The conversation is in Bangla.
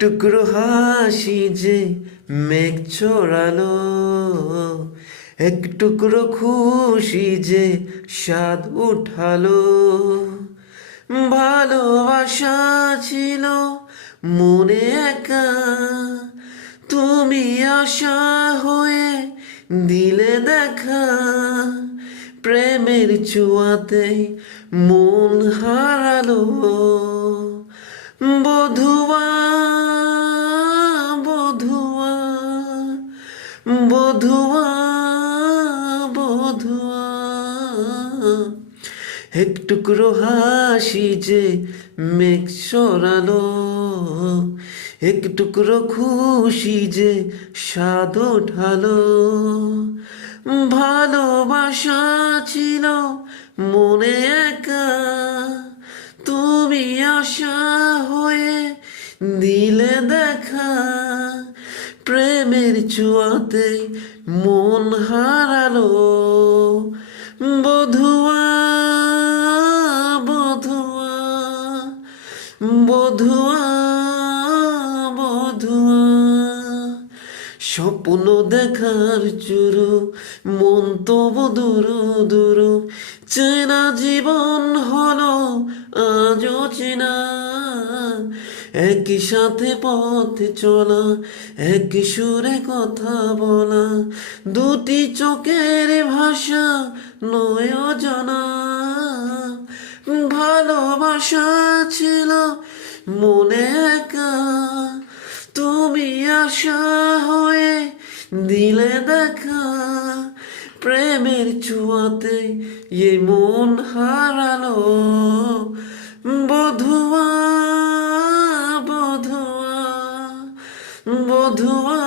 টুকরো হাসি যে মেঘ ছড়ালো, এক টুকরো খুশি যে স্বাদ উঠালো। ভালোবাসা ছিল মনে একা, তুমি আশা হয়ে দিলে দেখা। প্রেমের ছোঁয়াতে মন হারালো। বধুয়া বধুয়া বধুয়া বধুয়া, এক টুকরো হাসি যে মেঘ সরালো, এক টুকরো খুশি যে স্বাদ ওঠালো। ভালোবাসা ছিল মনে একা, তুমি আশা হয়ে দিলে দেখা। প্রেমের ছোঁয়াতে মন হারালো। বধুয়া বধুয়া বধুয়া বধুয়া, স্বপ্ন দেখার চুরু মন তবু দুরু দুরু। চেনা জীবন হলো আজও চেনা, একই সাথে পথে চলা, একই সুরে কথা বলা। দুটি চোখের ভাষা নয় অজানা। ভালোবাসা ছিল মনে একা, তুমি আশা হয়ে দিলে দেখা। প্রেমের ছোঁয়াতে এ মন হারালো। বধুয়া বধুয়া বধুয়া